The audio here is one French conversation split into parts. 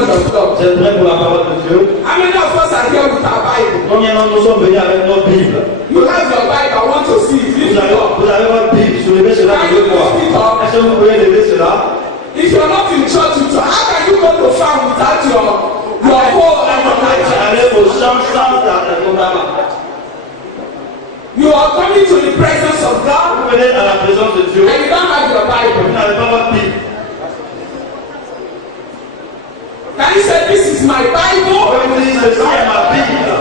word of God? Vous êtes prêts pour la parole de Dieu? How many of us are here with our Bible? Combien d'entre nous sommes venus avec notre Bible? You have your Bible. I want to see it. Lift it up. Vous avez votre Bible, soulevez cela. Can you lift it up? Est-ce que vous pouvez lever cela? If you're not in church with you, how can you go to farm without your hoe and your knife? Allez au champ sans ton tabac. You are coming to the presence of God Vous venez à la présence de Dieu. and you don't have your Vous Bible. n'avez pas votre Bible. Can you say, this is my Bible? Vous dites, ceci est ma Bible.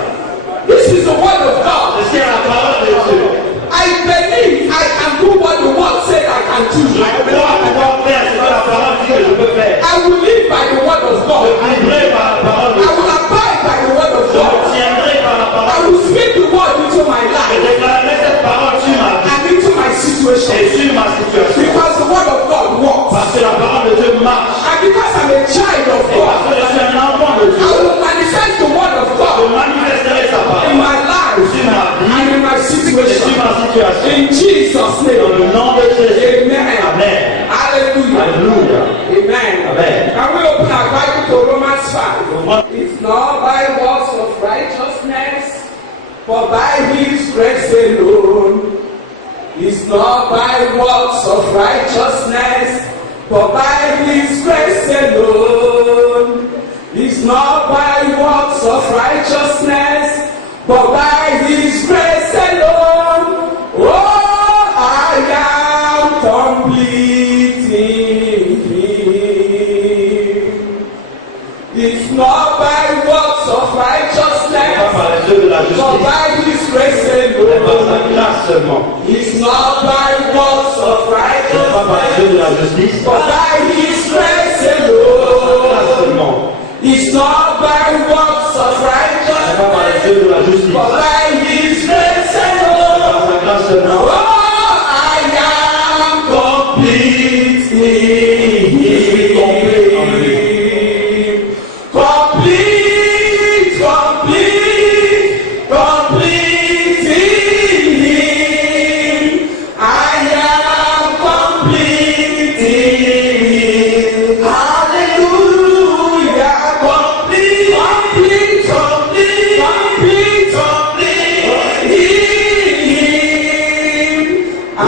This is the word of God. Ceci est la parole de Dieu. I believe I can do what the word said I can do. Je crois pouvoir faire ce que la parole dit que je peux faire. I will live by the word of Je God. vivrai par la parole de I Dieu. will abide by the word of Je God. me tiendrai par la I parole de will Dieu. speak the word into my Je life déclarerai cette parole sur ma vie and into my situation. et sur ma situation. Because the word of God works. Parce que la parole de Dieu marche. And because I'm a child of Et parce que God, je suis un enfant de I Dieu. will manifest the word of Je God manifesterai sa in parole my life sur ma vie and in my et sur situation. ma situation. In Jesus' Dans name. le nom de Jésus. Amen. Amen. Hallelujah. Alléluia. Amen. Amen. Can we open our Bible to Romans 5? It's not by works of righteousness, but by His grace alone. It's not by works of righteousness, but by His grace alone. It's not by works of righteousness, but by His grace alone. Oh, I am complete in Him. It's not by works of Pas righteousness, par les œuvres de la but justice, by His grace mais par sa alone. grâce seulement. It's not by works of Ce n'est pas par les œuvres de righteousness, la justice, but by His grace grâce alone. seulement. It's not by works of Ce n'est pas par les righteousness, œuvres de la justice, but by His grace par alone. sa grâce seulement. Oh, I am complete in Him. Complete, complete, complete in Him. I am complete in Him. Hallelujah. Complete, complete, complete, complete, complete in Him. I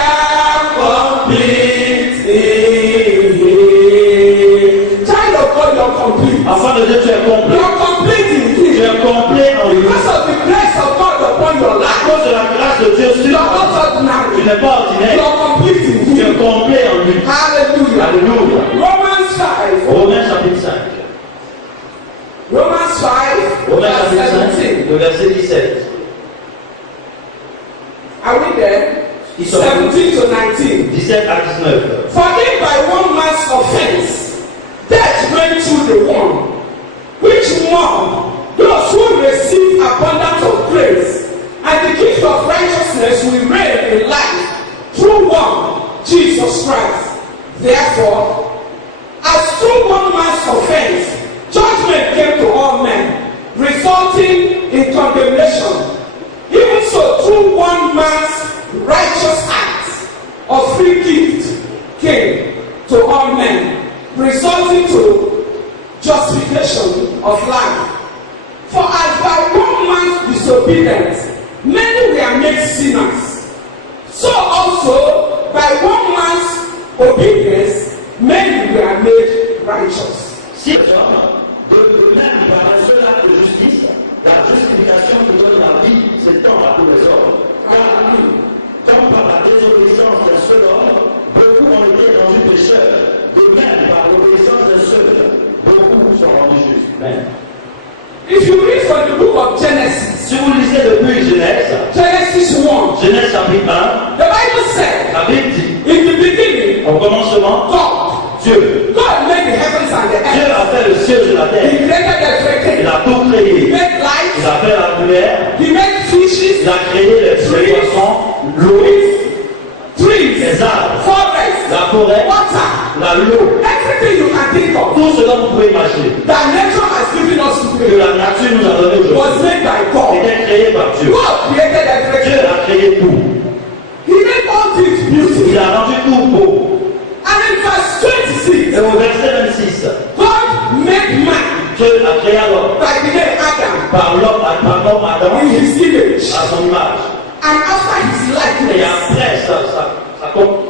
am complete in Him. Child of God, you're complete. Afin de Dieu, tu es complet. You're complete in Tu Him. es complet en lui. Because of the grace of God upon your À life, cause de la grâce de Dieu sur you are toi, not tu ordinary. n'es pas ordinaire. You are complete in Tu es Him. complet en lui. Hallelujah. Alléluia. Romans 5. Romains chapitre 5. Romans 5, Romains verse chapitre 5, 17. le verset 17. Are we there? Ils sont 17 to 19. 17 à 19. For if by one man's offense death went through the one, which one those who receive abundance of grace and the gift of righteousness will reign in life through one, Jesus Christ. Therefore, as through one man's offense, judgment came to all men, resulting in condemnation. Even so, through one man's righteous act of free gift came to all men, resulting to justification of life. For as by one man's disobedience many were made sinners, so also by one man's obedience many were made righteous. Si de même par un seul acte de justice, la justification qui donne la vie s'étend à tous les hommes. Car tant par la désobéissance d'un seul homme, beaucoup ont été rendus pécheurs. De même par l'obéissance d'un seul, beaucoup sont rendus justes. Amen. If you read from the book of Genesis, Si vous lisez depuis Genèse, Genesis 1, Genèse chapitre 1, the Bible said, la Bible dit, in the beginning, au commencement, God Dieu made the heavens and the Dieu earth. a fait le ciel et la He terre. created everything. Il a tout He créé. made Il light. a fait la lumière. He made fishes, Il a créé les poissons, l'eau, trees, les arbres, forests, la forêt, water, l'eau. everything you can think of Tout ce dont vous pouvez imaginer that nature has given us to que create la nature nous a donné was aujourd'hui made by God. était créé par Dieu. God created Dieu everything. a créé tout. He made all things beautiful. Il a rendu tout beau. And in verse 26, Et au verset 26, God made Dieu a créé l'homme by the name Adam par l'homme Adam in his image. à son image. And after his Et likeness, après,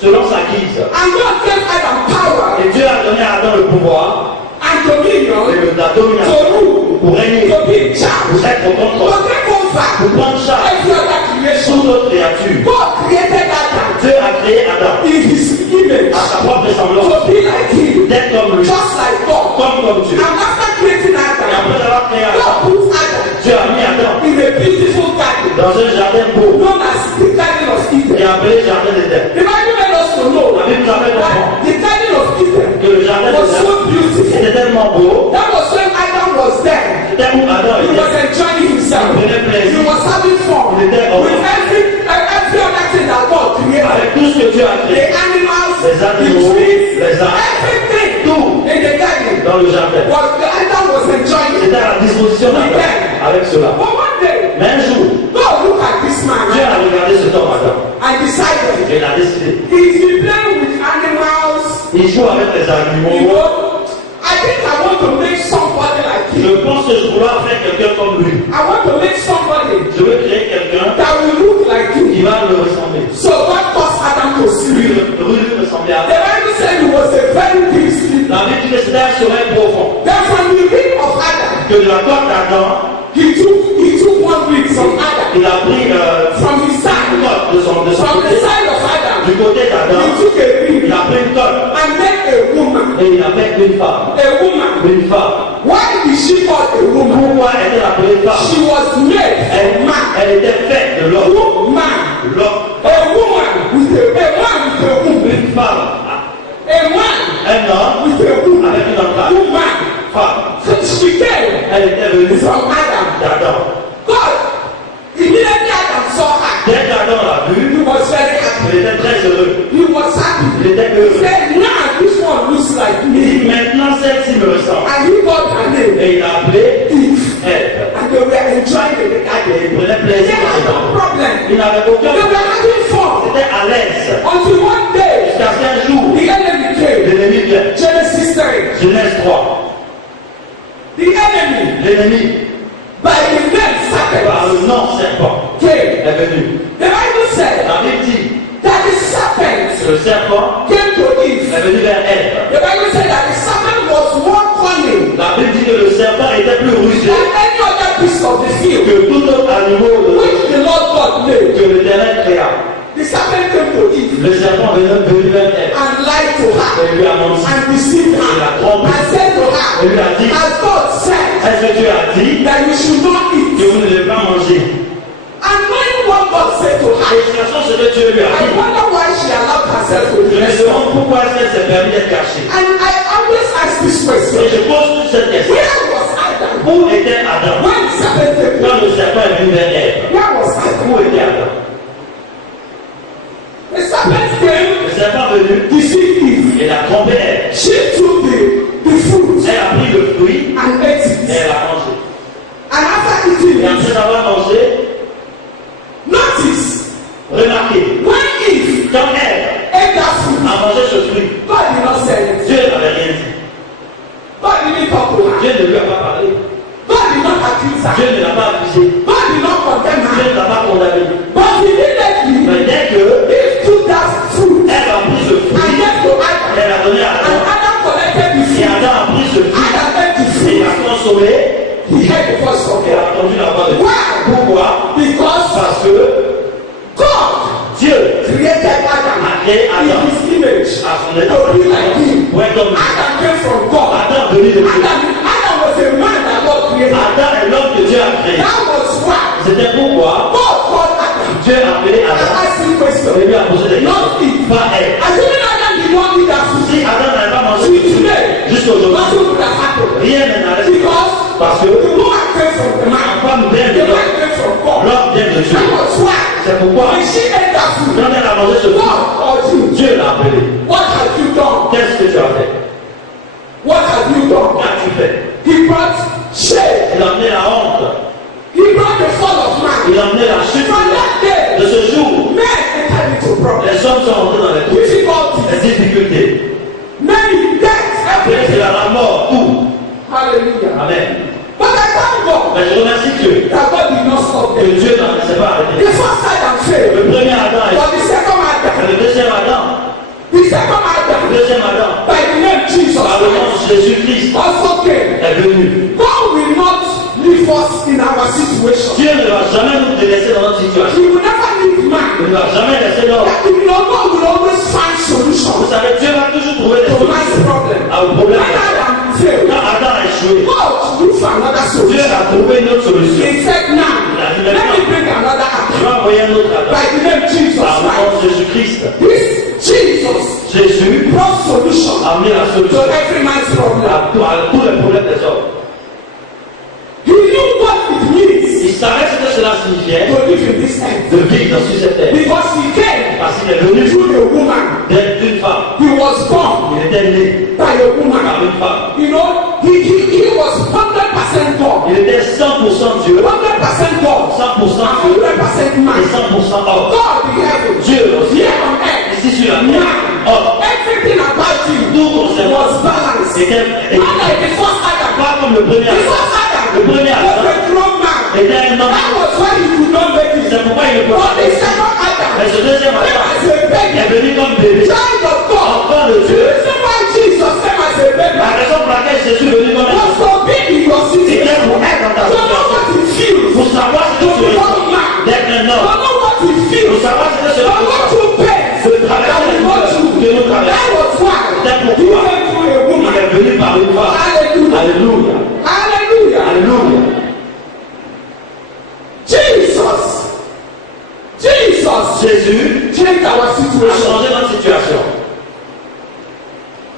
selon sa guise. and God gave Adam power Et Dieu a donné à Adam le pouvoir and dominion et la to domination rule, pour régner, to be in charge, pour être au to contrôle, take over pour prendre charge every other de creation. toute autre créature. God created Adam Dieu a créé Adam in his image à sa propre ressemblance, to be like him, d'être comme lui, just like God. comme Dieu. And after creating Et Adam, après avoir créé God Adam, put Adam Dieu a mis Adam in a beautiful garden dans un jardin beau known as the Garden of et Eden. appelé jardin d'Éden. The Bible made us to know La Bible nous a fait comprendre that the Garden of Eden que le jardin was d'Éden so beautiful. était tellement beau, That was when Adam was there. c'était où Adam He was était. enjoying himself. Il prenait plaisir. He was having fun Il était with heureux. every other thing that God created. Avec tout ce que Dieu a The créé, animals, les the animaux, trees, les arbres, everything tout in the garden dans le jardin. Adam was enjoying it. C'était à la disposition d'Adam avec cela. But one day, Mais un jour, God looked at this Dieu man a regardé cet homme Adam and decided et il a décidé. he's been playing with animals. Il joue avec les You animaux. know, I think I want to make somebody like him. Je pense que je voulais faire quelqu'un comme lui. I want to make somebody Je veux créer quelqu'un that will look like qui him. va le ressembler. So God caused Adam to sleep. Lui ressembler à The Bible said he was a very deep sleeper. La vie du c'était un sommeil profond. Then from the rib of Adam, Que de la corde d'Adam, he took one rib from Adam, il a pris from his une side, corde de son from the côté. side of Adam. Du côté d'Adam, He took a rib il a pris une corde and made a woman. et il a fait une femme. A woman. Une femme. Why is she called a woman? Pourquoi est-elle appelée femme? She was made from man. Elle était faite de l'homme. Woman. L'homme. A woman with a womb. Une femme. A man Un homme with a womb. avec une entrave. Woman. Femme. So she came Elle était venue from Adam. d'Adam. God, immediately Adam saw her. Dès qu'Adam l'a He vue, was very happy. il était très heureux. He was happy. Il était He heureux. said, now this one looks like Il dit, me. maintenant celle-ci me ressemble. And he got her name. Et il a appelé Eve. Ève. And they were enjoying the Et garden. il prenait They plaisir had dans no le problem. Il n'avait They aucun were having fun. C'était à l'aise. Until one day, Jusqu'à ce qu'un jour, the enemy came. l'ennemi vient. Genesis 3. Genèse 3. The enemy, L'ennemi, by the name par serpent, le nom serpent, came. est venu. The Bible said La Bible dit that the serpent que le serpent came to Eve. est venu vers Ève. The Bible said that the serpent was more cunning La Bible dit que le serpent était plus rusé than any other beast of the field que tout autre animal which the Lord God made. que l'Éternel créa. The serpent came to Eve Le serpent est venu vers Ève and lied to her et lui a menti. and deceived Il her a trompé. and said to her, Et lui a dit, as God said, est-ce que Dieu a dit that you should not que eat. vous ne devez pas manger? And knowing what God said to Et her, sachant ce que Dieu lui a I dit, wonder why she allowed herself to je be me exposed. demande pourquoi est-ce qu'elle s'est permis d'être cachée. And I always ask this question. Et je pose toute cette question. Where was Adam Où était Adam? when the serpent came? Quand le serpent est venu vers Ève, Where was Adam? où était Adam? The serpent came, Le serpent est venu, deceived Eve. il a trompé Ève. She took the fruit Elle a pris le fruit and ate et it. elle a mangé. And after eating Et it, après avoir mangé, notice remarquez, when Eve quand Ève ate that fruit, a mangé ce fruit, God did not say it. Dieu n'avait rien dit. God didn't talk to her. Dieu ne lui a pas parlé. God did not accuse her. Dieu ne l'a pas accusé. God did not condemn Dieu her. ne l'a pas condamné. But immediately, Mais dès que Eve took that fruit Ève a pris ce and fruit, gave to Adam. elle a donné à And Adam. Adam collected the Et fruit. Adam a pris ce fruit Adam ate the et fruit. a consommé He heard the voice of et a God. entendu la voix de Dieu. Why? Pourquoi? Because Parce que God Dieu created Adam a créé in Adam his image à son to be like état. him. Pour être comme lui. Adam came from God. Adam venu de Dieu. Adam was a man that God created. Adam est l'homme que Dieu a créé. That was why C'était pourquoi God called Adam Dieu a appelé and Adam asked him et question. lui a posé des Not questions. Eve. Pas Ève. Assuming Adam did not eat that fruit, Si Adam n'avait pas mangé till today, jusqu'aujourd'hui, nothing would have happened. rien ne n'allait Because parce que the woman came from the man. la femme vient de The man l'homme. came from God. L'homme vient de Dieu. That was why C'est pourquoi when she ate that fruit, quand elle a mangé ce fruit, God called you. Dieu l'a appelé. What have you done? Qu'est-ce que tu as fait? What have you done? Qu'as-tu fait? He brought shame. Il a amené la honte. He brought the fall of man. Il a amené la chute. From that day, De ce jour, men entered into problems. les hommes sont entrés dans les Difficulties. difficultés. Many deaths. Après, c'est la Jésus-Christ also came. est venu. God will not leave us in our situation. Dieu ne va jamais nous délaisser dans notre situation. He will never leave Il man. ne va jamais laisser l'homme. God will always find solution Vous savez, Dieu va toujours trouver des to man's solutions problem. à vos problèmes. When Adam failed, Quand Adam a échoué, God looked for another Dieu solution. a trouvé une autre solution. He said, now, let me bring another Je Adam vais envoyer un autre Adam. by the name Jesus Par le nom Christ. de Jésus-Christ. This Jesus Jésus brought solution a mis la to solution every man's problem. à tous les problèmes des hommes. He knew what it means Il savait ce que cela signifiait to live in this earth de vivre sur cette terre. because he came Parce qu'il est venu through a woman. d'être une femme. He was born Il était né by a par woman. une femme. You know, he was 100% God, Il était 100% Dieu, 100% God, 100% and Dieu 100% man. et 100% homme. God in heaven, Dieu aussi, here on earth, ici sur la terre, man. homme. Everything about him Tout concernant was balanced. était Not like the first Adam. pas comme le premier The Adam. first Adam Le premier was Adam a grown man. était un homme. That was why he could not make it. C'est pourquoi il ne peut But pas the réussir. second Adam Mais ce deuxième came Adam as a est baby, venu comme bébé, child of God. enfant de The Dieu. reason why Jesus came as a baby La raison pour laquelle Jésus est venu comme un was enfant, to be in your c'était situation. pour être dans ta To know situation. what it feels. Pour savoir ce que To tu es, become man. d'être un To homme. know what it Pour feels. savoir ce que To cela go veut through pain. de traverser That les we go douleurs through. que nous That traversons. was why C'est he pourquoi went through a il woman. est venu par une femme. Hallelujah. Alléluia. Hallelujah. Alléluia. Jesus Jésus changed our a situation. changé notre situation.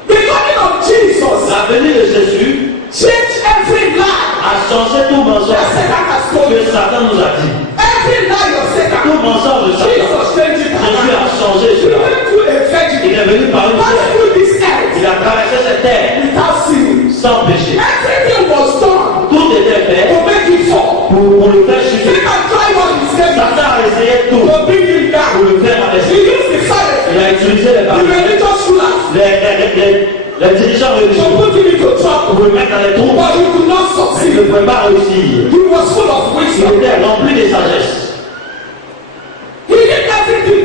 The coming of Jesus La venue de Jésus changed every lie a changé tout that mensonge Satan has told que you. Satan nous a dit. Every lie of Satan. Tout mensonge de Satan. Jesus changed it Jésus a around. changé He cela. went through a virgin. Il est venu par une Passed terre. through this earth Il a traversé cette terre without sinning. sans péché. Everything was done Tout était fait to make it fall. pour le faire chuter. Satan tried what he said Satan a essayé tout to bring him pour down. le faire He arrêter. used the Pharisees, Il a utilisé les the pharisiens, religious rulers, les dirigeants to religieux put him into trouble. pour le mettre dans les trous. But he could not Il ne succeed. pouvait pas réussir. He was full of Il wisdom. était rempli de sagesse. He did everything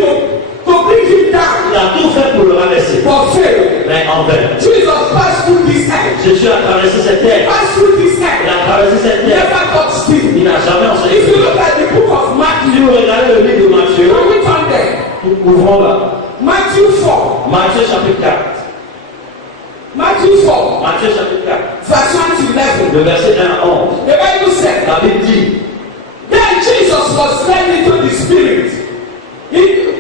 to bring him down. Il a tout fait pour le rabaisser. But failed. Mais en vain. Jesus passed through this earth. Jésus a traversé cette terre. Passed through this Il earth. a traversé cette terre. Never got still. Il n'a jamais enseigné. If you look at the book of Si Matthew, vous regardez le livre de Matthieu, can we turn there? ouvrons là. Matthew 4. Matthieu chapitre 4. Matthew 4, Matthieu chapitre 4. verse 1 to 11. Le verset 1 à 11. The Bible said, La Bible dit, then Jesus was led into the Spirit.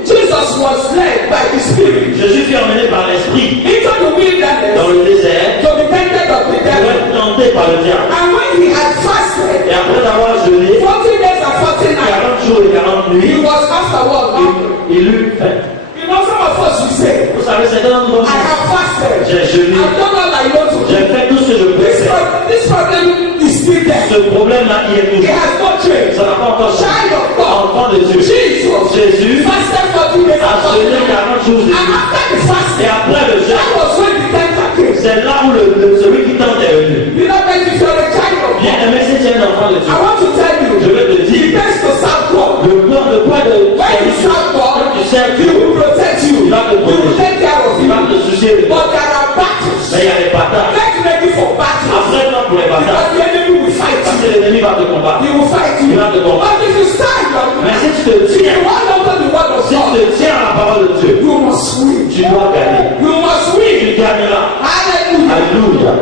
Jesus was led by the Spirit Jésus fut emmené par l'Esprit into the dans wilderness le désert to be tempted of the pour devil. être tenté par le diable. And when he had fasted Et après avoir jeûné 40 days and 40 nights, 40 jours et 40 he nuits, was afterward hungry. il eut faim. You know, some of us will say, Vous savez, c'est un homme I have fasted. j'ai jeûné, I've done all I know to do. j'ai fait tout ce que je pouvais faire. This problem is still there. Ce problème-là, il est It toujours. has not changed. Ça n'a pas encore changé. Child of God, Enfant de Dieu. Jesus Jésus fasted 40 days a and 40 jeûné nights. 40 jours de And nuit. after the Et fasting, après le that jeûne, was when the tempter came. c'est là où celui qui tente est venu. You know, but if you're a child of Bien God, aimé, si tu es un enfant de I Dieu, want to tell you, je vais te the dire, best to serve God. le poids de When you serve God, quand tu sers He Dieu, will protect you. il va te He will protéger. take care of Il va you. te soucier de toi. But there are battles. Mais il y a les batailles. Get ready for battles. Après, toi, pour les Because batailles, the enemy will fight parce que you. l'ennemi va te combattre. He will fight you. Il va te combattre. But if you stand your Mais ground, si tu te if tiens, you hold on to the word of si tu God, te tiens à la parole de Dieu, you must win. tu dois gagner. You must win. Tu gagneras. Hallelujah. Alléluia.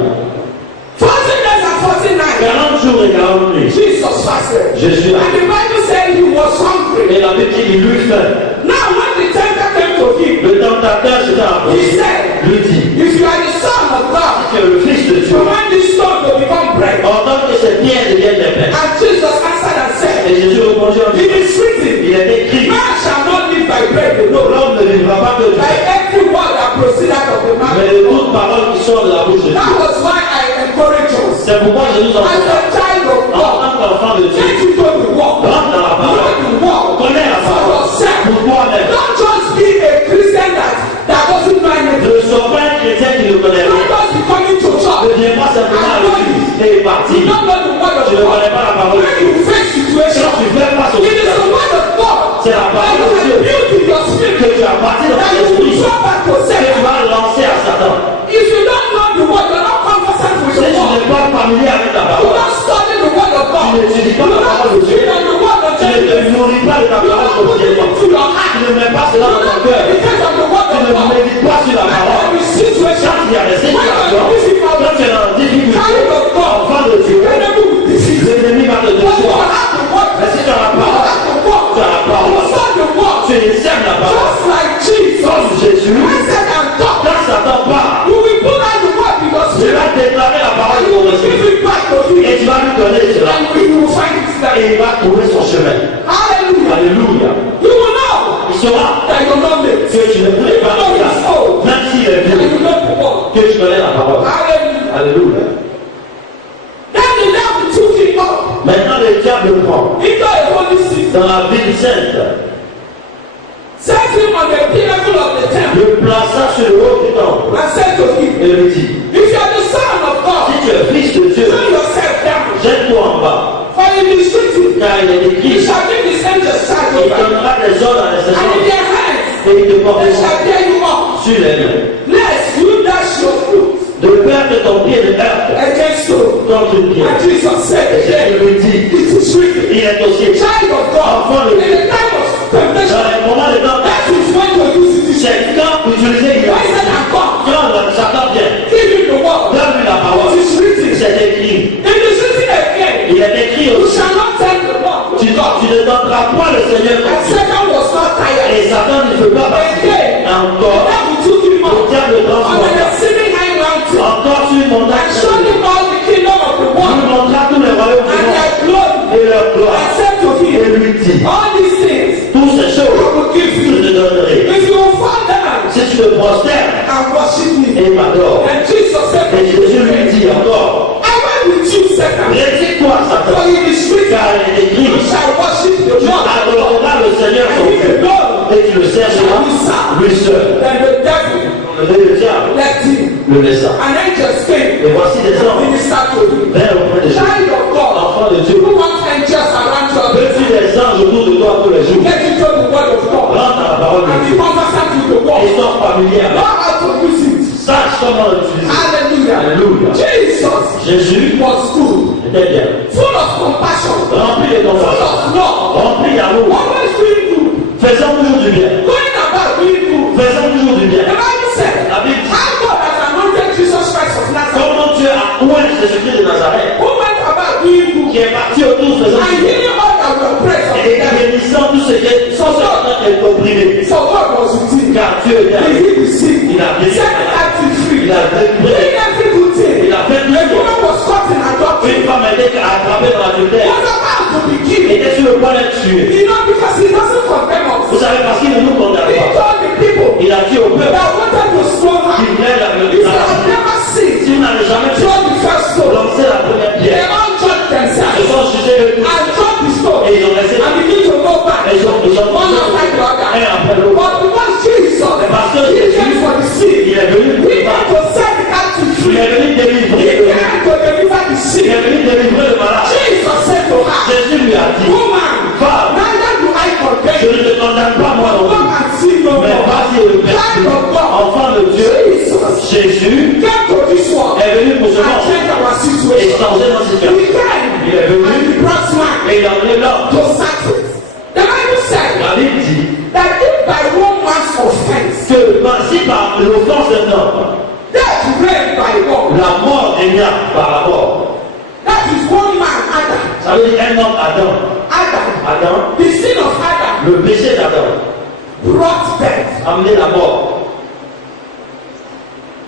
40 days and 40 nights. 40 jours et 40 nuits. Jesus fasted. Jésus a. And the Bible said he was hungry. Et la Bible dit, il eut faim. Now when the tempter came to him, Le tentateur s'était he approché. said, Lui dit, if you are the son of God, tu es le fils de Dieu. command this stone to become bread. Ordonne que ces pierres deviennent des pains. And Jesus answered and said, Et Jésus répondit en it disant, is written, il est écrit, man shall not live by bread alone, l'homme ne vivra pas que du by pain, every word that proceeded of the mouth mais of de God. toute parole qui sort de la bouche de That Dieu. was why I encourage us. C'est pourquoi je nous As encourage, a child of en God, tant qu'enfant de Dieu, get into the work. rentre dans la Know parole, the work connais la for parole yourself. pour toi-même. Don't just be a Christian that doesn't know anything. Ne sois pas un chrétien qui ne connaît Don't rien. just be coming to church. Ne viens pas simplement à l'église et You partir. don't know the word of Tu ne connais God. pas la parole de When Dieu. you face situation, Quand tu fais face au it is the Seigneur, word of God c'est la that parole you de have Dieu built in your que spirit tu as bâti dans that ton you will esprit, throw back to que tu Satan. vas lancer à Satan. If you don't know the word, you're not tu sèmes la parole. Just like Jesus. Comme Jésus, I said and talk. quand Satan part, You will put out the word in your tu spirit. vas déclarer la parole And de you ton will esprit. give it back to Et him. tu vas lui donner cela. And you will find it there. Et il va trouver son chemin. Hallelujah. Alléluia. You will know Il saura that you're not late. que tu ne pourrais pas faire ça. Même s'il est And vieux, you know the word. que tu connais la parole. Hallelujah. Alléluia. Then the devil took him up Maintenant, le diable le prend into a holy city. dans la ville sainte, Set him on the pinnacle of the temple. le plaça sur le haut du temple And said to him, et lui dit, if you are the son of si God, tu es fils de Dieu, throw yourself down. jette-toi en bas, For it is written, car il est he écrit, shall give his angels charge il over you. donnera des ordres à And in l'incessant their hands et il te they portera shall bear you up, sur les mains, lest you dash your foot de peur que ton pied ne heurte against stone. contre une pierre. And Jesus said Et again, je lui dis, it is written, il est aussi child of God, in the time of temptation, dans les moments de temps, that is when to use it. c'est quand utiliser il Why said and God, quand Satan vient, give him the word. donne-lui la parole, It is written. c'est écrit. It is written again, Il est écrit you aussi, shall not tempt the Lord tu your God. ne donneras point le Seigneur ton And Dieu. Satan was not tired. Et Satan ne peut pas partir. Again, the Encore, devil took him le up diable on an transporta. exceeding high mountain Encore sur une and montagne, showed him all the kingdom of the il world montra tous les royaumes du and monde their glory, et leur gloire. and said to Et him, lui dit, all these things toutes ces I choses, will give je you te donnerai. if you will fall down Si tu te prosternes and worship me. et m'adores. And Jesus said to Et Jésus lui him, dit encore, I went with you, Satan, retire-toi, for Satan, it is written, car il est écrit, you shall worship the tu Lord adoreras le Seigneur and ton he Dieu, alone. et tu le serviras lui seul. Then the devil Le diable left him. le laissa. And angels came Et voici des and hommes ministered to him. vers auprès de Jésus. Child of God, Enfant de Dieu, who wants angels around you? veux-tu des anges autour de toi tous les jours? Get into the word of God Rentre dans la parole de and be Dieu. conversant with the Et word. sois familier Know avec. how to use it. Sache comment l'utiliser. Hallelujah. Alléluia. Jesus Jésus was good, était bien. full of compassion, Rempli de full compassion. of love, Rempli d'amour. always doing good, Faisons toujours du bien. going about doing good. Faisons toujours du bien. The Bible said, La Bible dit, how God has anointed Jesus Christ of Nazareth, comment Dieu a oint Jésus-Christ de Nazareth, who went about doing good qui est parti autour faisant and du bien. healing all that were oppressed of the Et devil. bénissant tout ce qui est opprimé. So God was with him. Car Dieu est He avec lui. healed the sick, Il a guéri. set the captive free, Il a délivré. doing every good thing. Il a fait The tout. woman was caught in adultery, Une femme était attrapée dans l'adultère. was about to be killed. Était sur le point d'être tuée. You know, because he doesn't condemn Vous us. savez, parce qu'il ne nous condamne He pas. told the people Il a dit au peuple that wanted to slow qui down. venait He said, I've la never seen. si vous n'avez jamais Throw the first stone. lancé la première They pierre, all judged ils themselves ont jugé eux tous. and dropped the stone Et ils ont laissé and begin to go back Et ils ont one after the other. un après l'autre. But because Jesus, Mais parce que he came Jésus, for the sick, il est venu pour he le came to set the captive Il free. est venu He délivrer. came to deliver the Il sick. est venu délivrer le malade. Jesus said to her, Jésus lui a dit, woman, femme, neither do I je condemn you. ne te condamne pas moi non Come plus. and see no Mais more. vas-y et le Child of God, enfant de Dieu, Jesus Jésus came to this world est venu pour ce and monde change our et situation. changer notre He situation. came Il est and venu he brought man et il a emmené l'homme. to sacrifice. The Bible said La Bible dit that if by one man's offense, que si par l'offense d'un homme, death reigned by one. la mort régna par la mort. That is one man, Adam. Ça veut dire un homme, Adam. Adam, The sin of Adam le péché d'Adam, brought death. a amené la mort.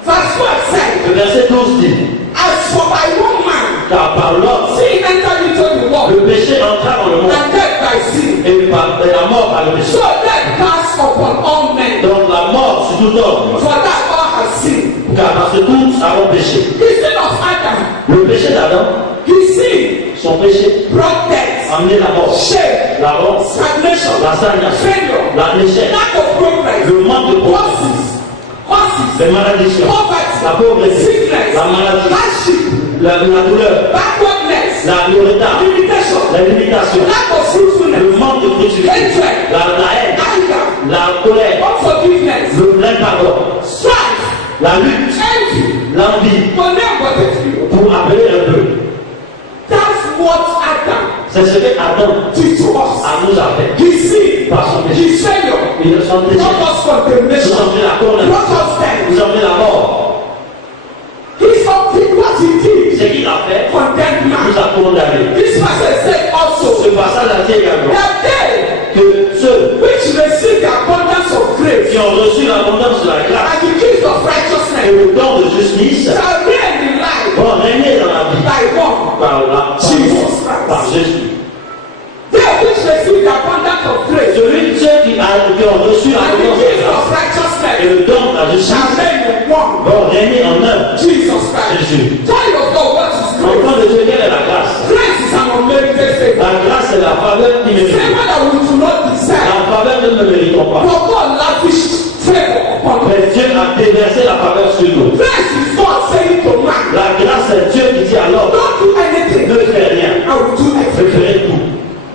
Verse 12 said, Le verset 12 dit, as for by one man, car par l'homme, sin entered into the world, le péché entra dans le monde, and death by sin. et la mort par le péché. So death passed upon all men, Donc la mort sur tout homme, for that all have sinned. car parce que tous avons péché. The sin of Adam, Le péché d'Adam, his sin son péché, brought death, a amené la mort, shame, la honte, stagnation, la stagnation, failure, la déchet, lack of progress, le manque de progrès, curses, les malédictions, la poverty, pauvreté, sickness, la maladie, hardship, la douleur, backwardness, le retard, limitation, la limitation, lack of fruitfulness, le manque de fructuosité, hatred, la haine, anger, la colère, unforgiveness, le pardon, strife, la lutte, envy, l'envie, to name but a few. pour appeler un peu. That's what Adam C'est ce que Adam did to us. nous a fait. His sin, Par son péché. his failure, Il a son péché. brought us Nous condemnation, a fait la condamnation. brought us death. Nous a fait la mort. What he did Ce qu'il a fait condemned man. nous a condamnés. This passage said Ce also passage a dit également that they que ceux which received qui ont reçu l'abondance de la grâce and the gift of et righteousness le don de justice shall reign in life vont régner dans la vie by one. par par Jésus. They which receive the abundance of grace Ceux qui ont reçu and the l'abondance de gift la of grâce et righteousness le don de la justice shall reign in one. vont régner en œuvre. Jesus Christ. Jésus. Child of God, what is grace? Enfant de Dieu, quelle est la grâce? Grace is an unmerited favor. La grâce est la faveur imméritée. Favor that we do not deserve. La faveur que nous ne méritons pas. But God lavished favor upon us. Mais Dieu a déversé la faveur sur nous. Grace is God saying to man, La grâce est Dieu qui dit alors, don't do anything, ne fais rien, I will do je everything. ferai tout.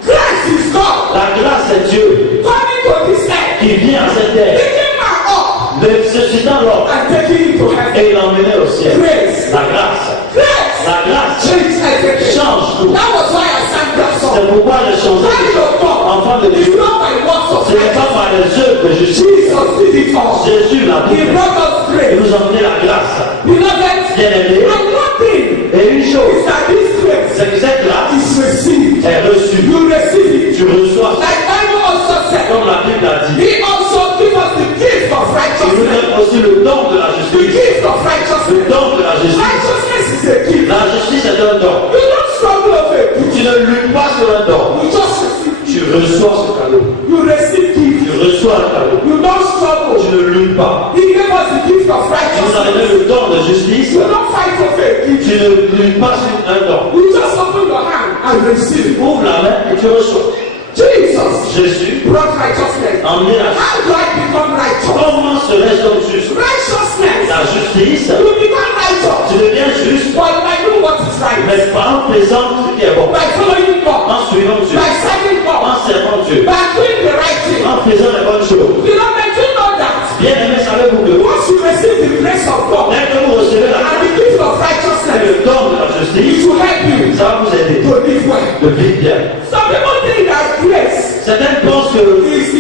Grace is God La grâce est Dieu coming to this earth, qui vient à cette terre, picking man up le suscitant l'homme and taking him to heaven. et l'emmener au ciel. Grace. La grâce. Grace La grâce changes everything. change tout. That was why I sang that C'est song. pourquoi je chantais. Child of God, Enfant de it's Dieu, not by works of ce n'est pas righteousness. par les œuvres de justice. Jesus did it all. Jésus l'a He fait. brought us Il grace. nous a donné la grâce. Beloved, Bien-aimé. and one thing Et une chose, is that this grace c'est que cette grâce is received. est reçue. You receive it. Tu reçois, Like Bible also said, comme la Bible a dit. He also gives us the gift of Il nous righteousness. donne aussi le don de la The justice. gift of Le righteousness. don de la justice. Righteousness is a gift. La justice est un don. You don't struggle over it. Tu ne luttes pas sur un don. You just receive Tu gift. reçois ce cadeau. You receive gift. Tu reçois le cadeau. You don't struggle. Tu ne luttes pas. He gave us the gift of Tu nous as donné righteousness. le don de justice. You don't fight over a gift. Tu ne luttes pas sur un don. You just open your hand and receive it. Ouvre la main et tu reçois. Jesus Jésus brought righteousness. a emmené la How do I become righteous? Comment serait-ce donc juste? Righteousness. La justice, You become righteous. tu deviens juste, But by doing what is right. mais pas en faisant ce qui est bon, By following God. en suivant Dieu, By serving en God. servant Dieu, By doing the right thing. en faisant les bonnes choses. Beloved, you know that Bien aimé, savez-vous que once you receive the grace of God dès que vous recevez la and the gift of et righteousness, le don de la it justice, will help you ça va vous aider to live well. de vivre bien. Some people think that grace Certains pensent que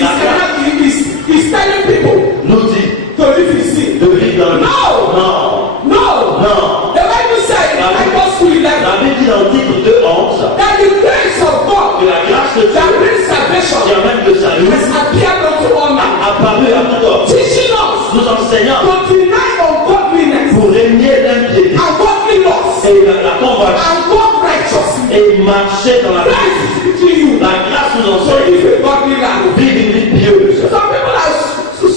la grâce is telling people nous dit to live in sin. de vivre dans le No! Non, No! non. The Bible says in Titus 2:11 La Bible dit dans Titre 2:11 that the grace of que God la grâce de that Dieu brings salvation qui amène le salut has appeared unto all men, a apparu à tout homme, teaching us nous enseignant to deny ungodliness, pour régner l'impiété ungodly lusts, et la convoitise and God righteousness. et marcher dans la Christ vie. is teaching you La grâce nous to enseigne live a godly life. vivre une vie pieuse. Some people are so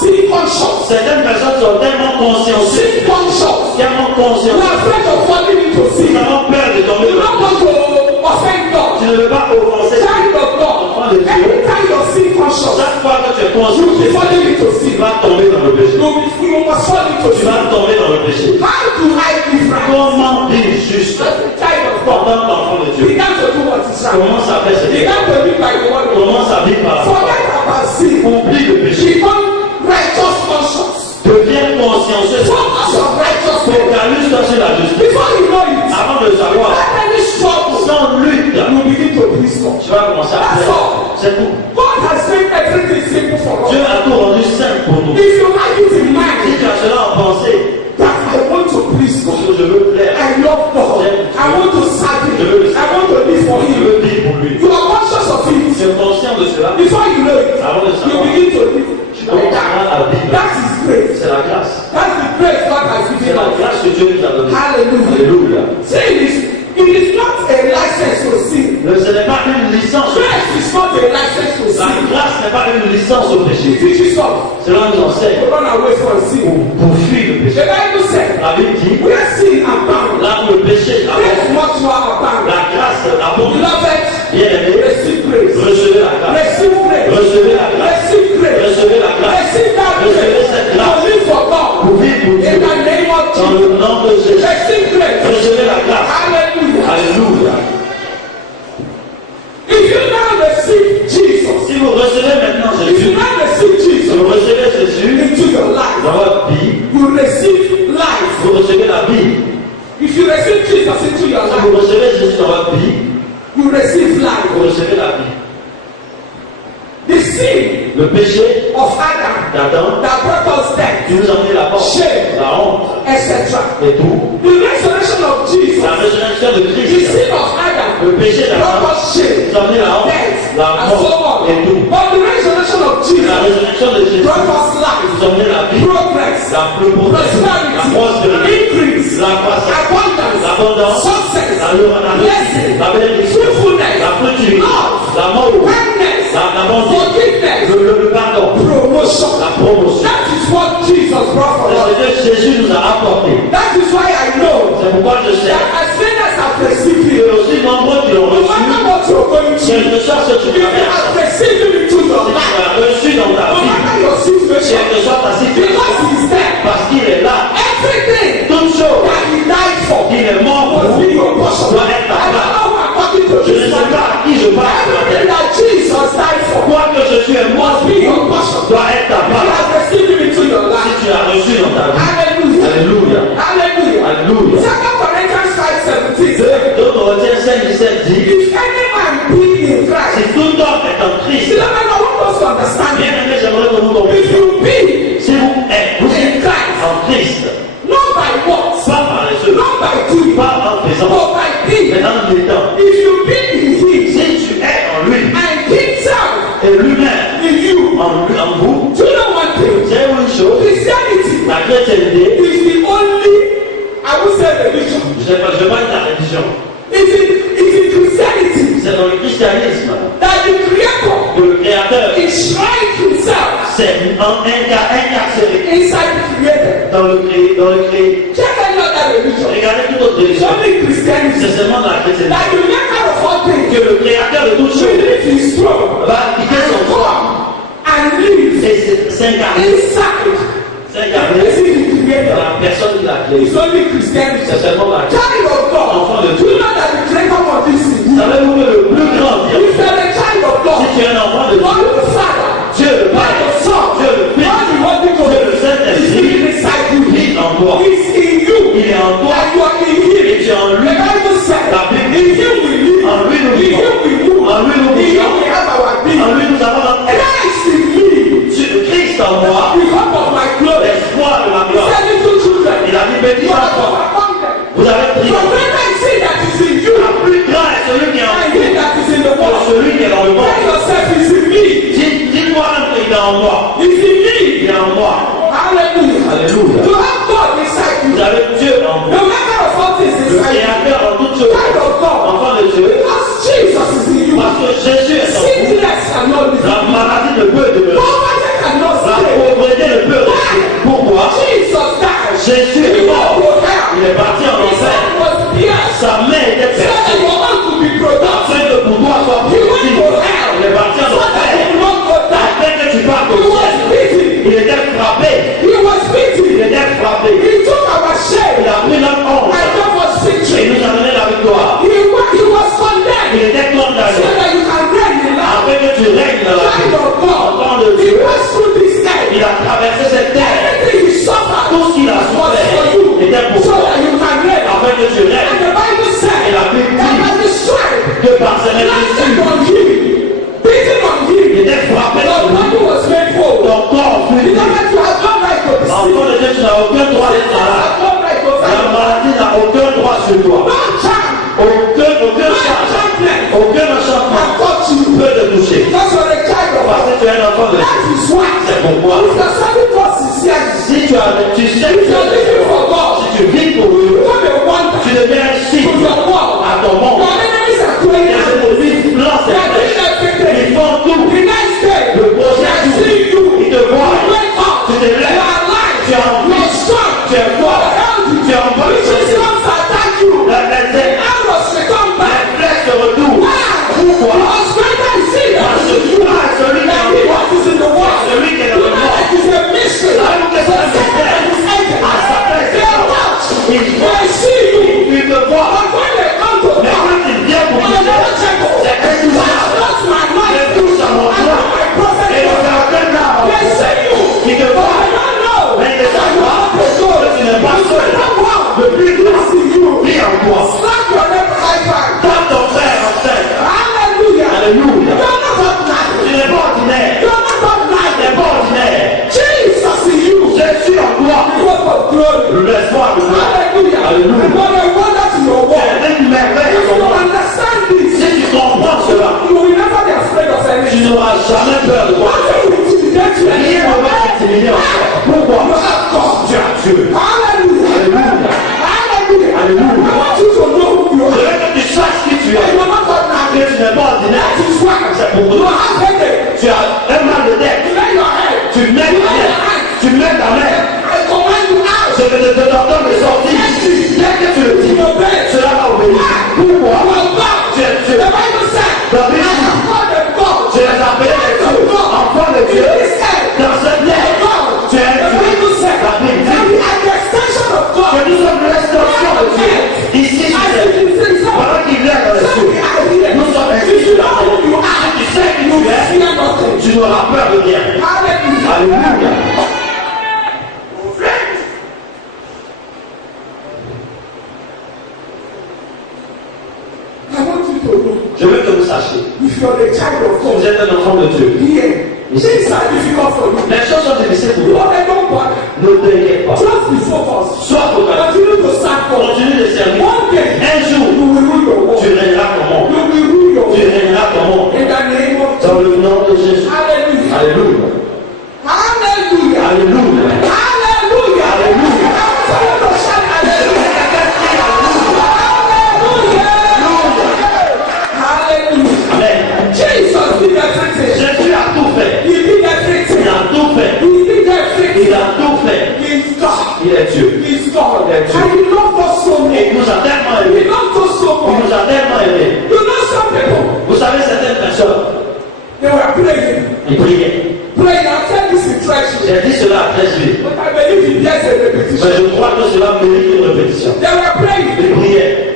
sin conscious, Certaines personnes sont tellement consciencieuses, sin conscious. tellement You conscientes, are afraid of falling into nous sin. avons peur de tomber You dans don't le want to offend God. Tu ne veux pas offenser Child of God. Every time you're sin conscious, chaque fois que tu es you will conscient, be falling into tu sin. vas tomber dans le péché. You must fall into Tu vas sin. tomber dans le péché. How do I live right? Comment vivre juste As a child of en God, tant qu'enfant de Dieu? began to do what is right. Commence à faire ce qui est Began to live by the word of God. Commence à vivre par la foi. Forget about sin. Oublie le péché. Become righteous conscious. Deviens consciencieux. Focus on righteousness. Focalise-toi sur la justice. Before you know it, Avant de le savoir, without any struggle, sans lutte, you begin to please God. tu vas commencer à That's faire. all. C'est tout. God has made everything simple for us. Dieu a tout rendu simple pour nous. If you have it in Si mind tu as cela en pensée, that I want to please God, parce que je veux plaire, I love God, I want to serve Him, I want to live for je Him, veux vivre pour lui. you are conscious of Tu it. es conscient de cela, Before you know it, avant de you savoir, begin to live tu like commenceras that. à vivre. That is grace. C'est la grâce. That's the grace God has C'est given la us. grâce que Dieu nous a donnée. Hallelujah. Alléluia. Sin it is not a license to sin. Ce n'est pas une licence. Grace is not a license to La sin. grâce n'est pas une licence au It péché. teaches us Cela nous enseigne to run away from sin. pour fuir le péché. The Bible said, La Bible dit, where sin abounds, là où le péché grace abonde, much more abounds. la grâce abonde. Beloved, Bien aimé, receive grace. recevez la grâce. Receive grace. Recevez la grâce. Receive grace. Recevez la grâce. Receive that Recevez grace. cette To grâce. live for God. Pour vivre pour In Dieu. the name of Dans Jesus. le nom de Jésus. Receive grace. Recevez la grâce. Hallelujah. Alléluia. If you now receive Jesus, Si vous recevez maintenant if you Jésus, now receive si Jesus vous recevez Jésus into your life, dans votre vie, you receive life. vous recevez la vie. If you receive Jesus into your Si vous life, recevez Jésus dans votre vie, you receive life. vous recevez la vie. The sin Le péché of Adam d'Adam that brought us death, qui nous a amené la mort, Shame. la honte etc. et tout. The resurrection of Jesus, La résurrection de the Christ, sin of Adam le péché brought d'Adam us shame, nous a amené la honte, death, la and so mort on. et tout. But the resurrection of La Jesus résurrection de Jésus brought us donné la vie, progress, le progrès, la prospérité, increase, la croissance, abundance, l'abondance, success, la blessing, la bénédiction, fruitfulness, la fructuosité, love, l'amour, kindness, la bonté, forgiveness, le pardon, promotion. la promotion. That is what Jesus brought for us. C'est ce que Jésus nous a apporté. That is why I know C'est pourquoi je sais that as many as have received que him, aussi nombreux qui l'ont no matter reçu, what you're going quel through, que soit ce que tu if you traverses, have received him into your si tu life, l'as reçu dans ta no vie, matter your quelle situation, que soit ta situation, because he is there, parce qu'il est là, everything toute chose that he died for qu'il est mort pour must be your portion. doit être ta I don't part. know who I'm talking to Je ne this sais morning. pas à qui je parle ce Everything matin. that Jesus died for Quoi que je suis mort must be your portion. doit être ta If you part. have received him into your Si life, tu l'as reçu dans ta vie. hallelujah, Alléluia. hallelujah. Alléluia. 2 Corinthians 5:17 says, D'autres Corinthiens 5:17 dit, if any man be in Christ, si tout homme est en Christ, beloved, I want us to understand bien it. aimé, j'aimerais que vous If compreniez. you be Si vous êtes in Christ, en Christ, not by works, pas par les œuvres, not by doing, pas en faisant, but by being. mais en étant. If you be in Him Si tu es en lui and Himself et lui-même in you, en vous, do you know one thing? c'est une chose, Christianity la chrétienté, is the only, I would say, religion. je parle de la religion, It's in Christianity c'est dans le christianisme that the Creator que le Créateur enshrined Himself s'est incarcéré inside the Creator. dans le créé. Check any other religion. Regardez toute autre It's religion, only Christianity c'est seulement dans la chrétienté that the maker of all things que le Créateur de toutes will choses leave His throne va quitter son and corps come and live et s'incarner inside the Creator. dans la personne qui l'a créé. It's only Christianity. C'est seulement la chrétienté. Child of God. Enfant de Do you know that the Creator of this thing? Savez-vous que le plus grand Dieu, If you are a child of God, si tu es un enfant de God Dieu, the Father, Dieu le God Père, the Son, Dieu le Fils, God the Holy Ghost, Dieu le is Saint-Esprit, living inside you. vit en toi. He's in you. Il est en toi And you are in Him. et tu es en The lui. Bible says, La Bible in Him we live, En lui nous in vivons. Him we move, En lui nous in Him vivons. we have our being. En lui nous avons notre être. Christ in me, Christ en moi, the hope of my glory. l'espoir de ma He gloire. said, little children, Il a dit, petit you have enfant, overcome them. vous avez pris. But greater is He that is in you Le plus grand est celui qui est en and vous He that is in the que world. celui qui est dans le Tell monde. yourself, He's in me. Dis-moi qu'il est en moi. He's in me. Il est en moi. Hallelujah. Alléluia. You have God inside you. Vous avez Dieu en vous. No matter of all things Le inside you. Créateur en toutes choses. Child of God. Enfant de Dieu. Because Jesus is in you. Parce que Jésus est en vous. Sickness cannot live. La maladie ne peut demeurer. Poverty cannot La stay. pauvreté ne peut rester. Pourquoi? Jesus died. Jésus He est went mort. to hell. Il est parti en His enfer. son was pierced. Sa main était So that percée. your own could be productive. Afin que pour toi soit He went productif. to hell. Il est parti en So that enfer. you will not go down. Afin que tu partes He au was ciel. beaten. Il était frappé. He was Il beaten. était frappé. He took our Il shame a pris notre honte. and gave us Et victory. nous a donné la victoire. He was condemned. Il était So condamné. that you can reign in life. Afin que tu règnes dans la vie. Child of God. Enfant de He Dieu. passed through this earth. Il a traversé cette terre. Everything he suffered Tout ce qu'il a was for souffert you. était pour So toi. that you can reign. Afin que tu And règnes. the Bible said Et la Bible that dit by the stripe que par ses planted blessures, on him, beaten on il him, était frappé. your body was made whole. Ton corps fut You know libre. that you have no right to be sick. Enfant de Dieu, tu n'as aucun droit d'être You malade. have no right to La fight. maladie n'a aucun droit sur toi. No charm, Aucun chance, aucun enchantement can touch you. peut te toucher. Because you're a child of Parce God. que tu es un enfant de Dieu. That is why. C'est pourquoi. If you're serving God sincerely, Si tu sais if you're living for God, si tu vis pour eux, become a wonder tu deviens un to signe your world. à ton monde. Your enemies are playing Les out. ennemis lancent They des are flèches. doing everything. Ils font tout. The next day, Le they prochain are jour, seeing you. ils te voient. You wake up. Tu te lèves. You are alive. Tu es en You are vie. strong. Tu es fort. You are healthy. Tu es en bonne Witches santé. comes to attack you. Les Arrows may come back. flèches se retournent. Why? Pourquoi? Because greater is he that Parce is que in you toi, celui qui est than en he toi, that is in the world. celui qui est You dans le know monde, that is a mystery. savez-vous que c'est un Satan mystère? and his angels, À Satan et ses they anges, watch. ils They quoi? You have God. Tu as Dieu. Hallelujah. Alléluia. Hallelujah. Alléluia. I want you to know who you Je are. veux que tu saches qui tu You es. are not ordinary. Que tu n'es pas ordinaire. That is why C'est pour you toi. have headache. Tu as un mal de tête. You lay your head. Tu mets ta main. Tu mets ta main. I command you out. Je te t'ordonne de sortir. Dès que tu le dis, cela va obéir. Pourquoi? Tu es Dieu. The Bible said, La I Bible dit, have called them God. je les appelle les dieux. Enfants de Dieu. Dans cette terre, tu es The Dieu. Bible said La Bible that dit we are the extension of que God. nous sommes l'extension de Dieu. Ici, sur terre. Pendant qu'il vient dans les cieux, nous sommes inscrits sur la terre. Si tu sais qui tu es, tu n'auras peur de rien. Hallelujah. Alléluia. I want you to know, Je veux que vous sachiez, if you are the child of vous God, êtes un enfant de Dieu. here, things are difficult for you. Les choses sont difficiles pour You toi. are don't bother. Ne t'inquiète pas. Just be focused. Sois focalisé. Continue to serve God. Continue de servir. One day, Un jour, you will rule your world. tu règneras ton monde. You will rule your Tu world. règneras ton monde. In the name of Dans Jesus. le nom de Jésus. Hallelujah. Alléluia. Hallelujah. Alléluia. Hallelujah. Alléluia. I want you to shout hallelujah. Hallelujah. Amen. Jesus did everything. Jésus a tout fait. He did everything. Il a tout fait. He did everything. Il a tout fait. He is God. Il est Dieu. He is God. Il est Dieu. And he loved us so Il much. nous a tellement He aimés. loved us so Il much. nous a tellement aimés. You know some people, Vous savez, certaines personnes, they were praying. ils priaient. Praying. I've said this in church. J'ai dit cela à 13 villes. But I believe it bears a Mais repetition. je crois que cela mérite une répétition. They were praying. Ils priaient.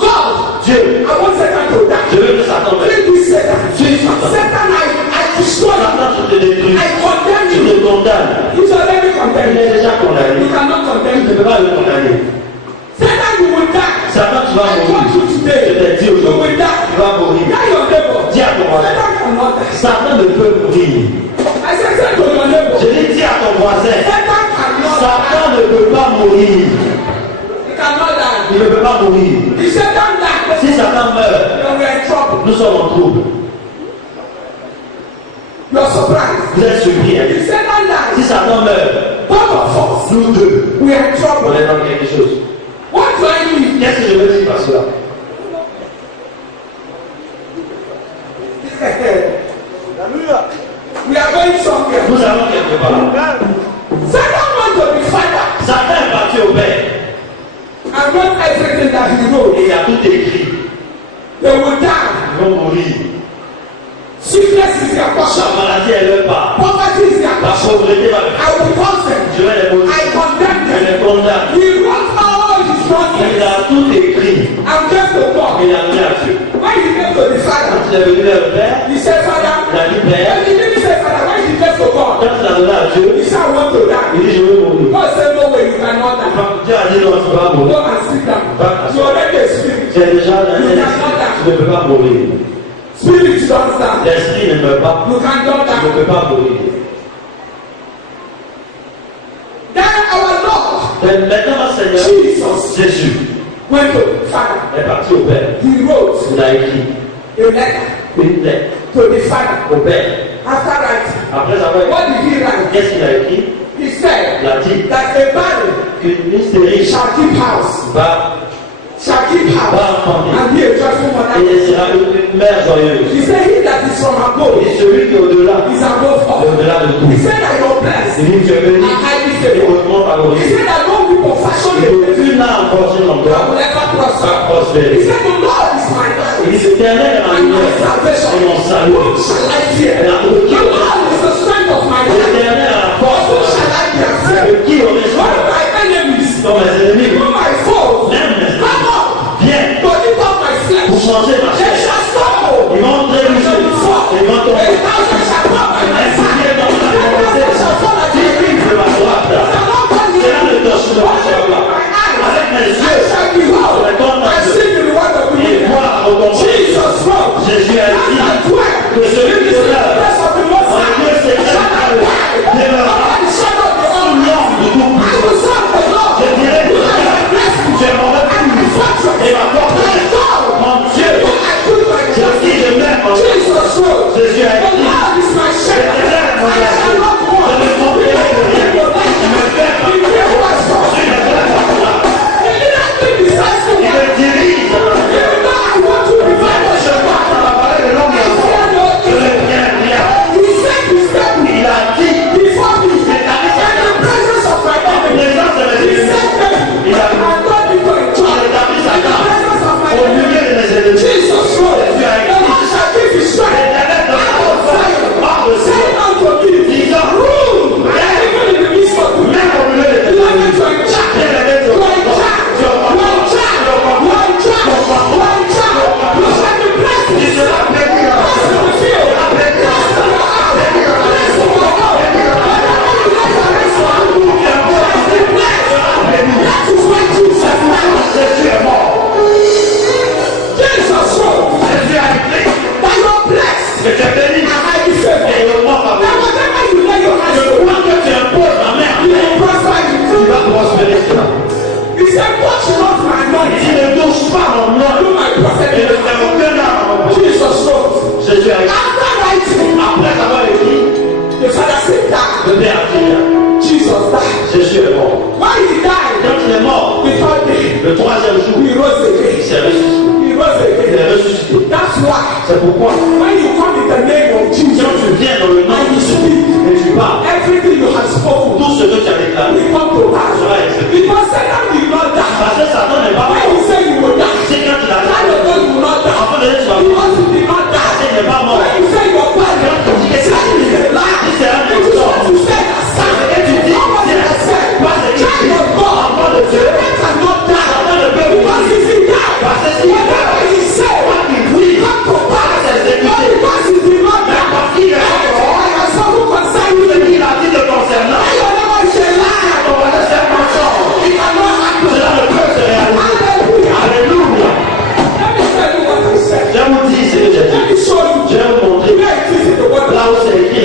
God, Dieu, I want Satan to die. je veux que Satan meure. Please do Satan. Tue Satan. Satan, I destroy you. Satan, je te détruis. I condemn Je you. te condamne. He's already Il condemned. est déjà condamné. You cannot condemn Tu ne him. peux pas le condamner. Satan, you will die. Satan, tu vas I mourir. told you Je today. t'ai dit You aujourd'hui. will die. Tu vas mourir. Tell your neighbor. Dis à ton voisin. Satan cannot die. Satan ne peut mourir. I said, say to your neighbor. Je l'ai dit à ton voisin. Satan cannot Satan die. ne peut pas mourir. He cannot die. Il ne peut pas mourir. If Satan dies, Si Satan meurt, then we are in trouble. nous sommes en trouble. You are surprised. Vous êtes surpris. Hein? If Satan Si dies, Satan meurt, both of us, nous deux, we are in on trouble. est dans quelque chose. What do I mean? Qu'est-ce que je veux dire par cela? We are going somewhere. Nous allons quelque part. Satan wants to be father Satan est parti au Père. and not everything that he knows. Et il a tout écrit. They will die. Ils vont mourir. Sickness is their La portion. maladie est leur part. Poverty is their La portion. pauvreté va le I will cause them. Je vais les maudire. I condemn Je them. les condamne. He wrote all his Il nonsense. a tout écrit. I'm just a Mais God. il a rien à Dieu. When he came to the Quand father, il est venu vers le Père, he said, Father. il a dit Père. When he didn't say Father, when he came to God, Quand il a donné à Dieu, he said, I want to die. il dit je veux mourir. God said, no way, you cannot die. Dieu a dit non, tu vas Go mourir. and sit down. You already a spirit. Tu es déjà dans un esprit. Tu ne peux pas mourir. Spirit, you don't stand. L'esprit ne meurt pas. You cannot Tu ne die. peux pas mourir. Then our Lord, Mais maintenant, Seigneur, Jesus, Jésus went to the Father. est parti au Père. He wrote Il a écrit a letter une lettre to the Father. au Père. After writing, Après avoir what did he write? qu'est-ce qu'il a écrit? He said Il a dit that a barren qu'une stérile shall keep house, va enfanter, and be a joyful et mother. elle sera une mère joyeuse. He said, he that is from above Et celui qui est au-delà, is above all. au-delà de He tout. said that you're blessed Il dit tu es béni and highly et favored. hautement He favorisé. said that no people fashion Et against you aucune âme forgée en that toi will ever va prosper. He prospérer. said, the Lord is my Il light dit l'éternel est ma and my lumière salvation. et mon salut. Whom shall I fear? Et la The Lord is the strength of my life. l'éternel a la Whom force. shall I be afraid? De qui aurait One soin of my enemies, dans mes ennemis? one of my foes, Même mes come ennemis. up Viens to lift up my flesh. pour changer ma They chair. shall stumble. Ils vont trébucher. Ils vont A tomber. thousand shall come by my Un side. millier dans ma 10,000 shall fall at my feet. de ma droite. The Lord will C'est là le torche de ma open soeur. my eyes. Avec mes I yeux. shall behold and see the reward of the Et wicked. voir au contraire. Jesus wrote Jésus a dit that que celui qui is the meurt place of the Most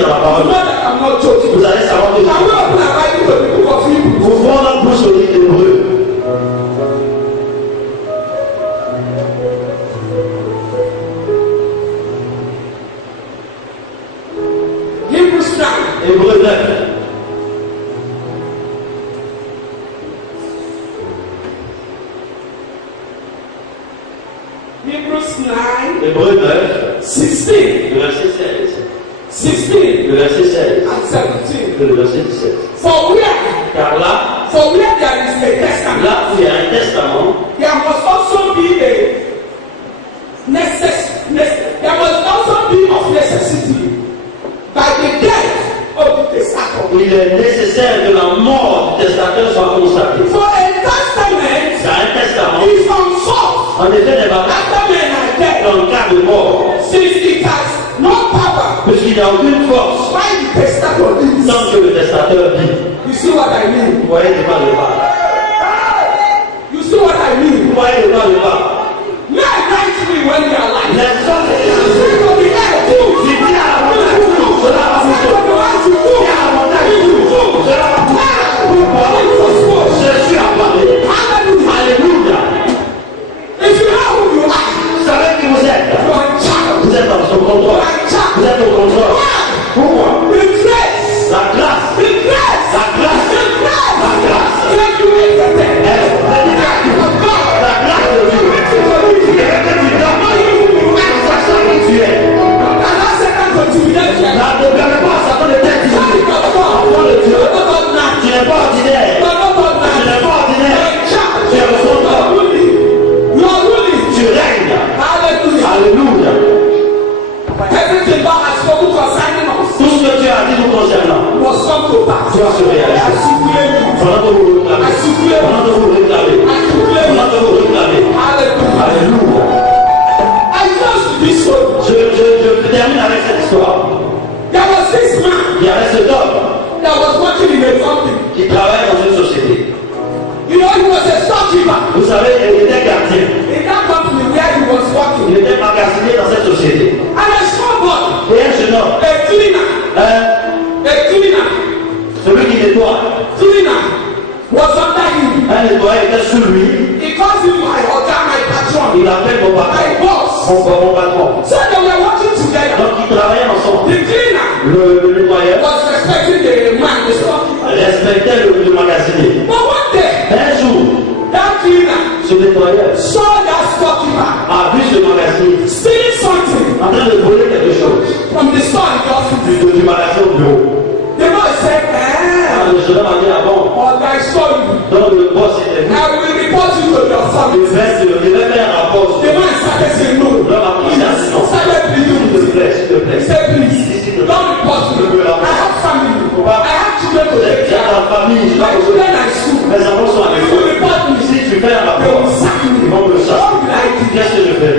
dans la You parole. know that I'm not joking. Vous allez savoir que Can we open our Bible to the book of Hebrews? vous ouvrons notre bouche au livre d'Hébreu. Hebrews 9. Hébreu 9. Hebrews 9, Hébreu 9, 16. le verset 16. 16 Le verset 16. and 17. Le verset 17. For where there is a testament, Là où il y a un testament, there must also be there must also be of necessity by the death of the testator. il est nécessaire que la mort du testateur soit constatée. For a testament Car un testament, is on force en effet, n'est pas after men are dead, dans le cas de mort, since it has no power puisqu'il n'y a aucune force while the testator lives. tant que le testateur vit. You see what I mean? Vous voyez de quoi je parle? You see what I mean? Vous voyez de quoi je parle? Men write me when they are alive. Les hommes et les You femmes, say to the air, do. si bien à l'avantage de tout, cela va vous Say to the earth, you do. bien à l'avantage de tout, cela va vous pourquoi je suis à parler. Hallelujah. Alléluia. If you know who you are, Vous savez qui vous êtes? you are in charge. Vous êtes dans son contrôle. Vous êtes au contrôle. Pourquoi? The grace. La grâce. The grace. La grâce. The grace. La grâce. Take you everything. Elle vous dédicate. Of God. La grâce de Dieu. Qui est que tu donnes en sachant qui tu es. Allah said that to you. That's right. Ne permets pas à Satan de t'intimider. Child of God. Enfant de Dieu. You are not ordinary. Tu n'es pas ordinaire. You are not Tu ordinary. n'es pas You are ordinaire. in charge. Tu es au You are contrôle. ruling. You are ruling. Tu règnes. Hallelujah. Alléluia. Everything God has spoken concerning us Tout ce que tu as dit nous concernant must come to pass. doit se réaliser. As you claim it. Pendant que vous réclamez. As you claim Pendant it. que vous réclamez. As you claim Pendant it. que vous réclamez. Hallelujah. Alléluia. I just this one. Je termine avec cette histoire. There was this man Il y avait cet homme that was working in a company. qui travaille dans une société. You know, he was a storekeeper Vous savez, il était gardien. in that company where he was working. Il était magasinier dans cette société. And a small boy, Et un jeune homme, a cleaner, celui qui nettoie, was under him. un nettoyeur était sous lui. He calls him my oga, my patron, Il appelle mon patron. my boss. Mon patron. So they were working together. Donc ils travaillaient ensemble. The cleaner Le nettoyeur was respecting the man, the storekeeper. respectait le magasinier. But one day, Un jour, that cleaner ce nettoyeur saw that storekeeper a vu ce magasinier stealing something en train de voler quelque chose from the store in the office. du magasin au bureau. The boy said, Alors, le jeune homme a dit, ah bon, oh, I saw you. donc le boss était venu. I will report you to the authority. Il devait faire un rapport. The man started saying no. L'homme a pris un silence. Started pleading S'il te with him. plaît, s'il te He plaît. said, please, don't report me. I have family. I have children to take Il y a care ta of. famille, je My dois children are in school. mes enfants sont à If you l'école. report me, Si tu fais un they rapport, will sack me. ils vont me What chasser. will I do? Qu'est-ce que je ferai?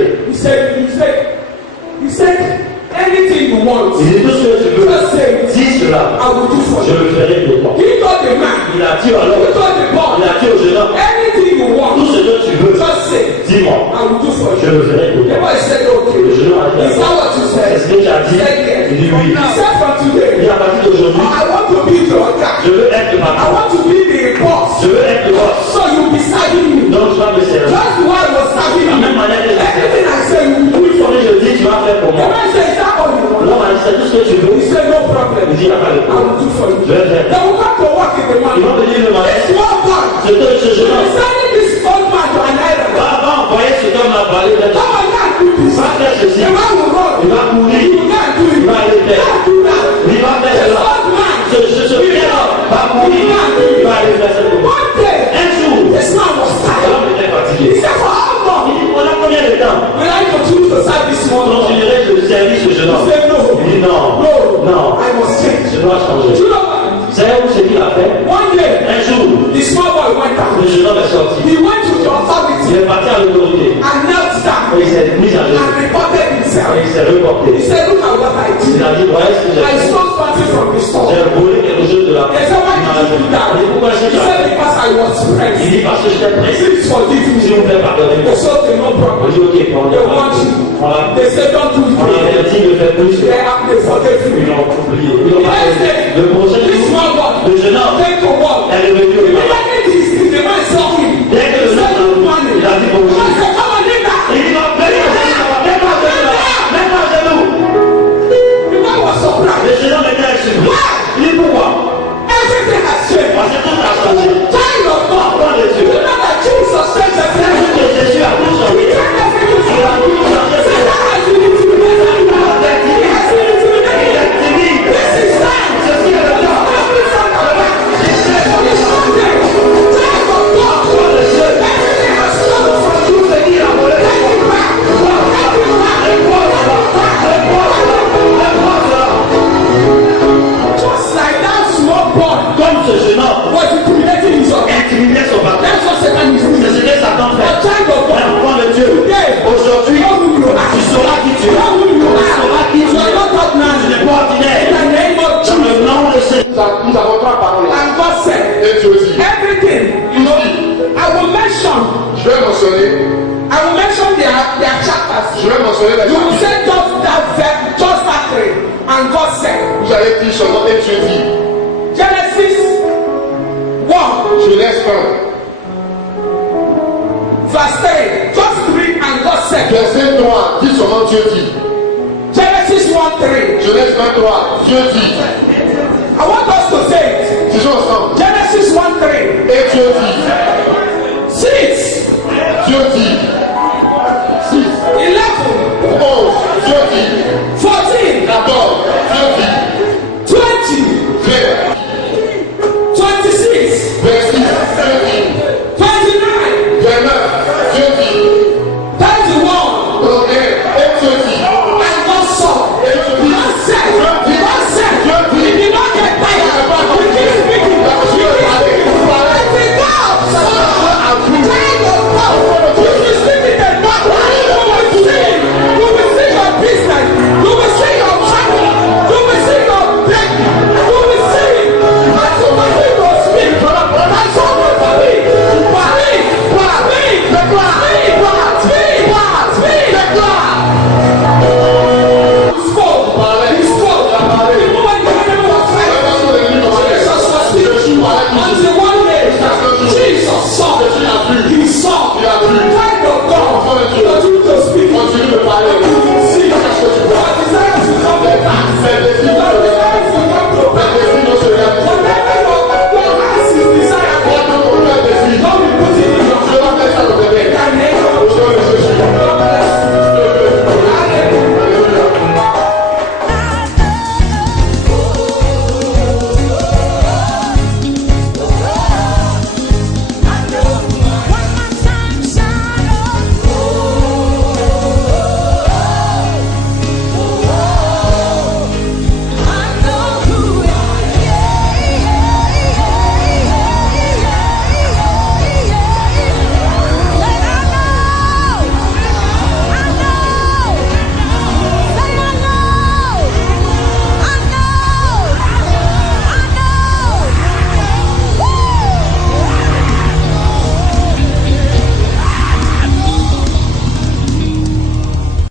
He said, anything you want, Il dit tout ce que tu veux. just say it. Dis cela, I will do for je you. le ferai pour toi. He told the man, Il a dit alors, he told the boy, il a dit au jeune homme, anything you tout want, ce que tu veux, just say it. dis-moi, I will do for je you. le ferai pour The toi. boy said, Le okay. jeune homme a dit, Is that what you said? est-ce que tu as He dit? said yes. Il dit oui. He said from Il dit today, à partir d'aujourd'hui, I want to be your guy. je veux être le I patron. want to be the boss. Je veux être le boss. So you'll be serving me. Donc tu vas me servir. Just the way I was serving La you. même manière que je fais. Everything I say, you will do it for Comme me. je dis, tu vas faire pour The moi. man said, is that all you want? L'homme a dit, c'est tout ce que tu veux. He said, no problem. Il dit, il n'y a pas de I problème. will do for you. Je vais faire. They will come to work in the Ils morning. vont venir le matin. This one boy, Ce jeune homme sending this old man to an island. va envoyer cet homme à parler de Come on, go and do this. va faire ceci. The man will run. Il va courir. You go and do it. Il va aller Go faire. and do that. Il va faire This cela. old man. Ce vieil homme va courir. Il va aller faire cette chose. One day, Un jour, this man was tired. l'homme était He fatigué. said, for how Il long dit, pendant combien de temps will I continue to serve this one? continuerai de servir ce jeune He homme? said, no. Il dit, non, No. non, I must change. je dois Do changer. you know what? Vous savez ce qu'il a fait? One day, Un jour, the small boy went out. le jeune homme est sorti. He went to the Il authority est parti à l'autorité. and knelt down Et il s'est mis à and genoux. reported Et himself. il s'est reporté. He said, look at what I Il did. a dit, voilà ce que j'ai I fait. stole something from the store. J'ai volé quelque chose de la They said, why did you do that? Il dit, pourquoi est-ce que He tu as said, fait? because I was Il pressed. dit, dit parce que je t'aime. Please forgive me. S'il vous plaît, pardonnez-moi. It's okay, no On problem. dit ok, on They want you. They say don't do On it. a dit de faire plus. They forget Ils you. l'ont oublié. Ils l'ont The pas next fait. day, Le prochain this jour, small boy le jeune homme came to work. est revenu au travail. Immediately the man saw him. Dès que le He said, good morning. il a dit The bonjour. man said, come on, nigga. Il dit non, mets-toi à genoux, mets-toi à genoux. The man was Le surprised. jeune homme était surpris. Il dit pourquoi? Everything has changed. Parce que tout a changé. Child of God. Enfant de Dieu. You know that Jesus changed the C'est thing. que Jésus a tout He changé. turned everything Il a tout changé. Say that has been intimidated. Il a été He has been intimidated. timide. This is time. Ceci est le temps. Every son of God. On this Sunday, child of God. Enfant de Dieu. Everything has stolen from you. Tout ce qui a volé. Take it back. Take it back. Just like that small boy Comme ce jeune homme was intimidating his own. intimidait son papa. That's what Satan is doing. C'est ce que Satan A fait. child of God. Enfant de Dieu. Today, Aujourd'hui, know who you are. tu sauras qui tu es. Know who you Tu are. sauras qui tu You are es. not Tu ordinary. n'es pas ordinaire. In the name of Dans Jesus. le nom de Jésus. Nous avons trois paroles là. And God said, Et Dieu dit, everything, you know, I will mention their chapters. je vais mentionner les You will chapitres. say just that three. And God said, Vous allez dire seulement et Dieu dit, Genesis 1, Genèse 1, verse 3. Just read and God said, verset 3, dis seulement Dieu dit. Genesis 1, 3. Genèse 23, Dieu dit. I want us to